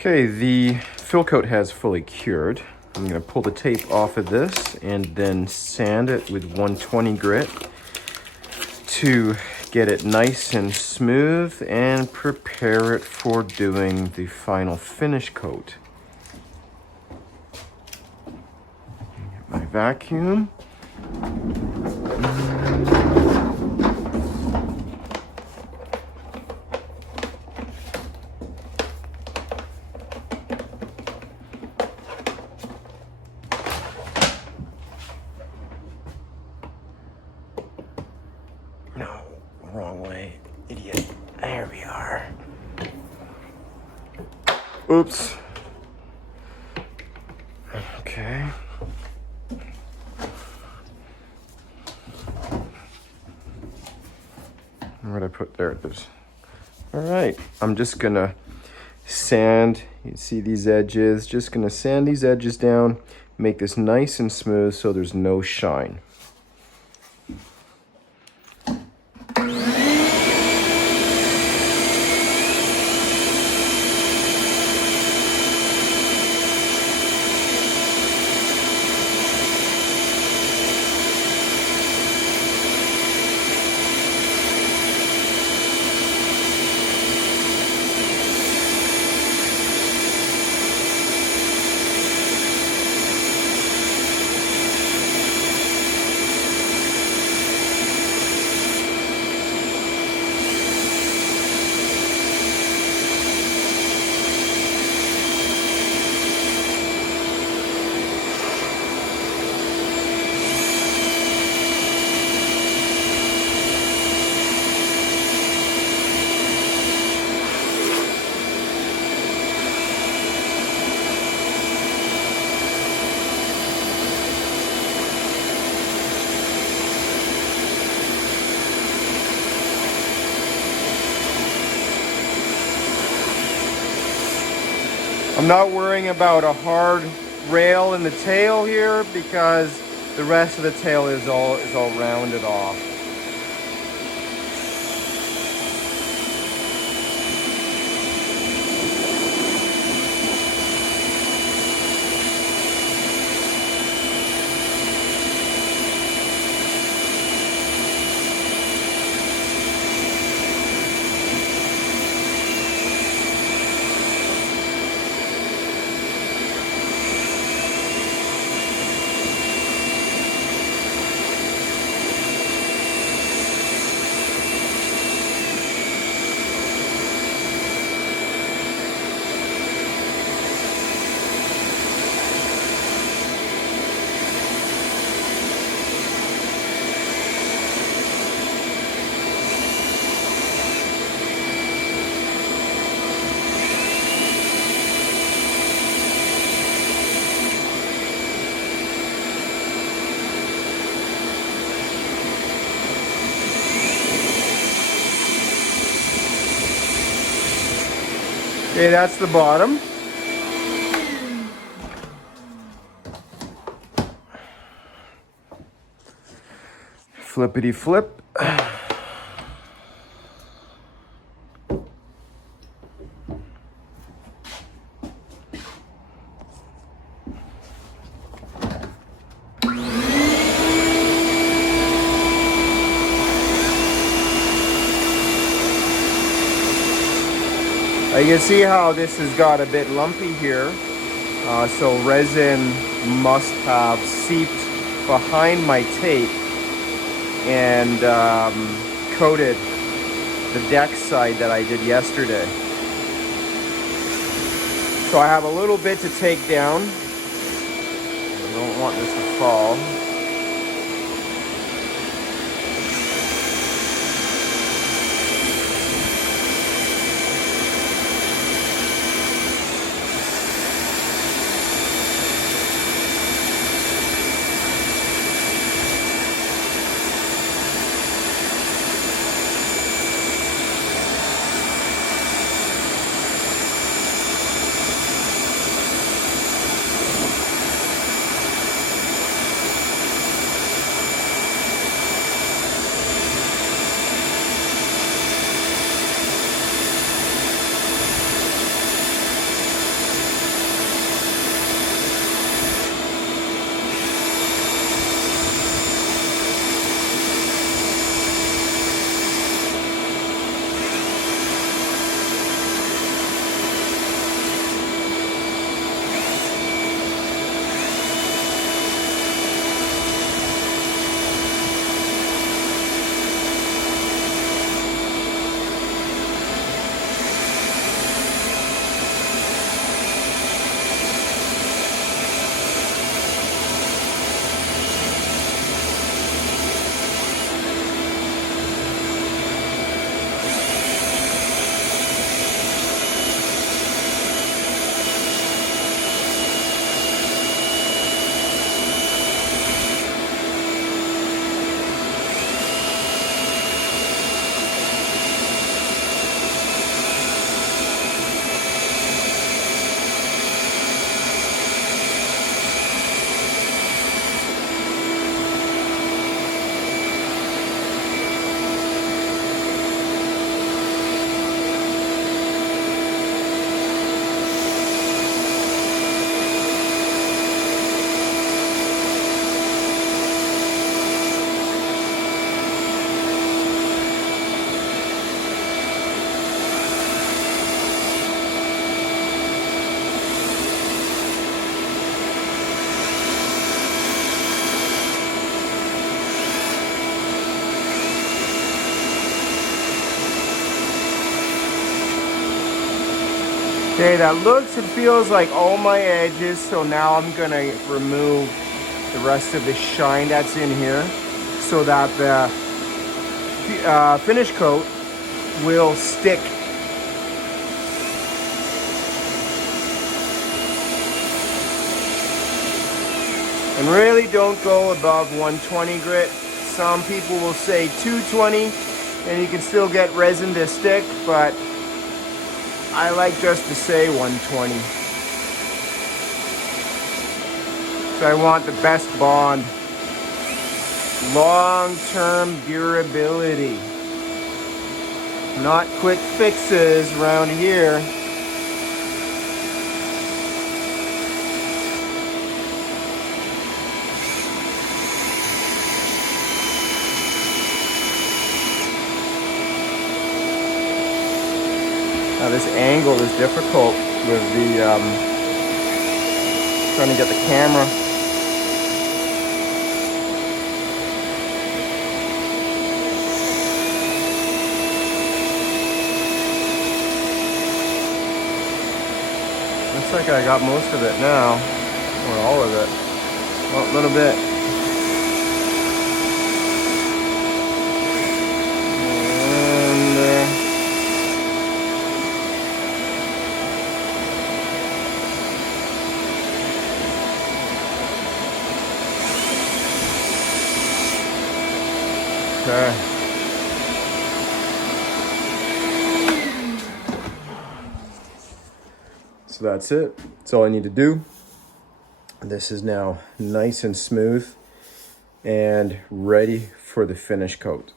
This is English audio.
Okay, the fill coat has fully cured. I'm going to pull the tape off of this and then sand it with 120 grit to get it nice and smooth and prepare it for doing the final finish coat. Get my vacuum. No, wrong way, idiot. There we are. Oops. Okay. Where'd I put? There it is. All right, I'm just gonna sand, you see these edges, just gonna sand these edges down, make this nice and smooth so there's no shine. I'm not worrying about a hard rail in the tail here because the rest of the tail is all rounded off. Okay, that's the bottom. Flippity flip. You can see how this has got a bit lumpy here. So resin must have seeped behind my tape and coated the deck side that I did yesterday. So I have a little bit to take down. I don't want this to fall. Okay, that looks and feels like all my edges, so now I'm gonna remove the rest of the shine that's in here so that the finish coat will stick. And really don't go above 120 grit. Some people will say 220 and you can still get resin to stick, but I like just to say 120. So I want the best bond. Long-term durability. Not quick fixes around here. Now this angle is difficult with the trying to get the camera. Looks like I got most of it now, or all of it. Well, a little bit. Okay. So that's it. That's all I need to do. This is now nice and smooth and ready for the finish coat.